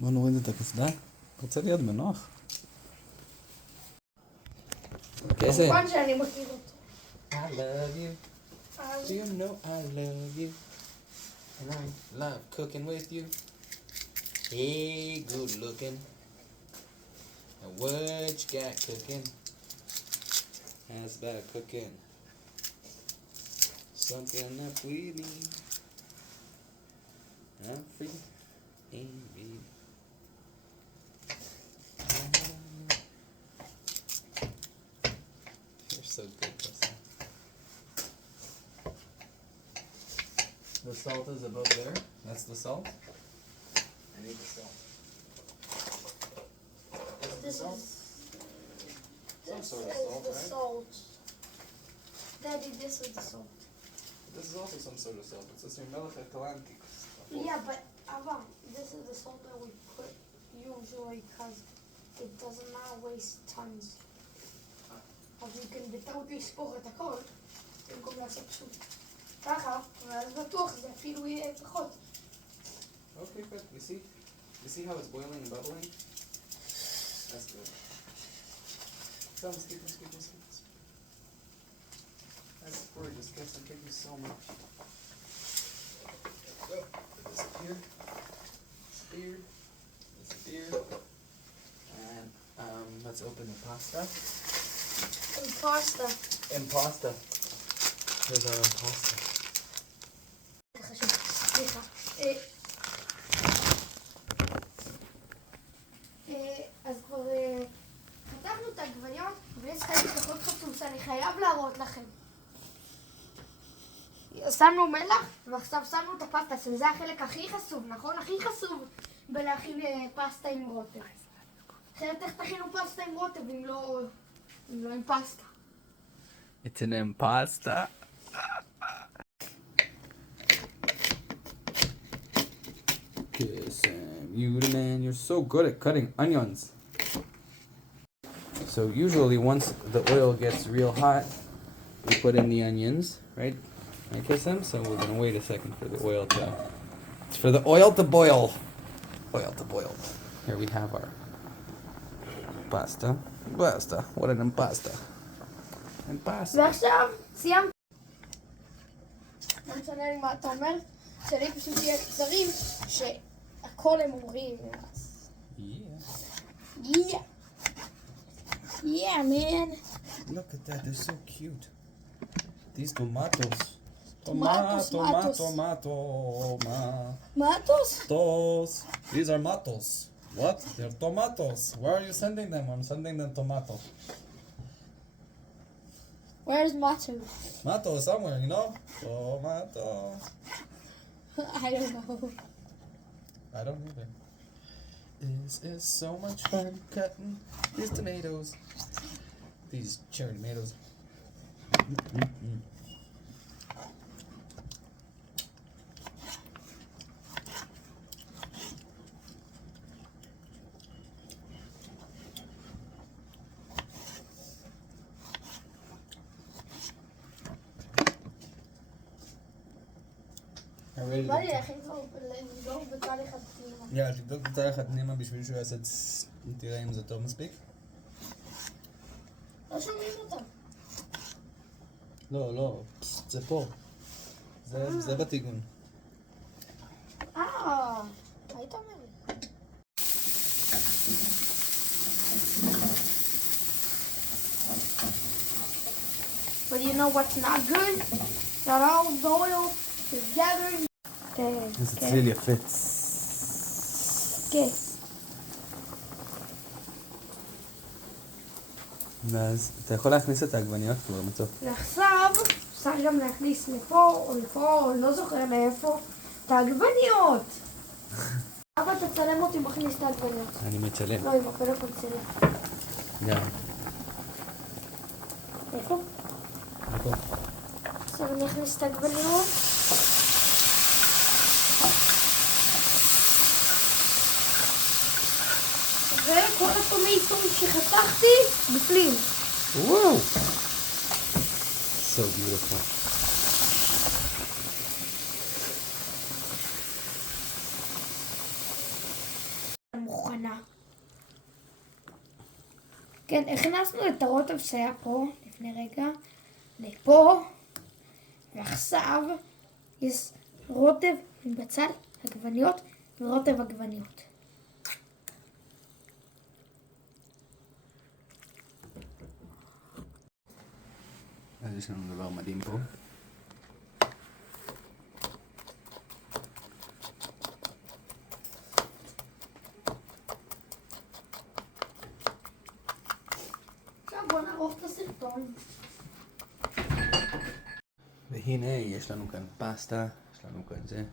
בוא נוריד את הקסדה. רוצה להיות בנוח. כזה. כמובן שאני מכיר אותו. I love you. Do you know I love you? And I love cooking with you. Hey, good looking. And what you got cooking? How's about cooking? Something that we need. I'm free and read. You're so good, Justin. The salt is above there. That's the salt. I need the salt. This salt? is Some sort of salt, the right? salt. Daddy, this is the salt. This is also some sort of salt. It's a melech kalanki. Yeah, but Abba, this is the salt that we put usually because it does not waste tons. אז you can בטעות לספור את הכל, במקום לעשות פשוט ככה, ואז בטוח זה אפילו יהיה פחות. Okay, good. You see how it's boiling and bubbling? That's good. Let's keep. That's gorgeous, Kesson. Thank you so much. Oh, disappeared. And let's open the pasta. Impasta. Impasta. Here's our impasta. סליחה. אז כבר חתכנו את העגבניות ויש כאלה פחות חשוב שאני חייב להראות לכם. שמנו מלח ועכשיו שמנו את הפסטה, שזה החלק הכי חשוב, נכון? הכי חשוב בלהכין פסטה עם רוטב. אחרת איך תכינו פסטה עם רוטב אם לא עם פסטה? It's an impasta. Sam, you the man, you're so good at cutting onions. So usually once the oil gets real hot, we put in the onions, right? Okay, Sam? So we're gonna wait a second for the oil to boil. Oil to boil. Here we have our pasta. What an impasta. ועכשיו סיימת. לא משנה לי מה אתה אומר, שאני פשוט יהיה קצרים שהכל הם אומרים. Yeah, man. Look at that, they're so cute. These tomatoes. Matos. These are matos. What? They're tomatoes. Where are you sending them? I'm sending them tomato. Where's Matu? Mato is somewhere, you know? Tomato. I don't know. I don't either. This is so much fun cutting these tomatoes. These cherry tomatoes. בא לי להכין כבר לבדוק בצד אחד פנימה. יאללה, תבדוק בצד אחד פנימה בשביל שהוא יעשה תראה אם זה טוב מספיק. לא שומעים אותם. לא, זה פה. זה בתיגון. היית אומר לי. But you know what's not good? That all the oil is gathering. זה צליל יפה. כן. ואז אתה יכול להכניס את העגבניות כבר מצוף. ועכשיו אפשר גם להכניס לפה או לפה, או לא זוכר מאיפה, את העגבניות. אבא תצלם אותי מכניס את העגבניות. אני מצלם. לא, עם הפלאפון שלי. גם. איפה? פה. עכשיו אני אכניס את העגבניות. וכל הטומטום שחתכתי בפנים. וואו! So beautiful. כן, הכנסנו את הרוטב שהיה פה לפני רגע, לפה, ועכשיו יש רוטב עם בצל, עגבניות ורוטב עגבניות. אז יש לנו דבר מדהים פה. עכשיו בוא נערוך את הסרטון. והנה יש לנו כאן פסטה, יש לנו כאן זה.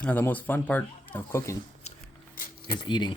Now the most fun part of cooking is eating.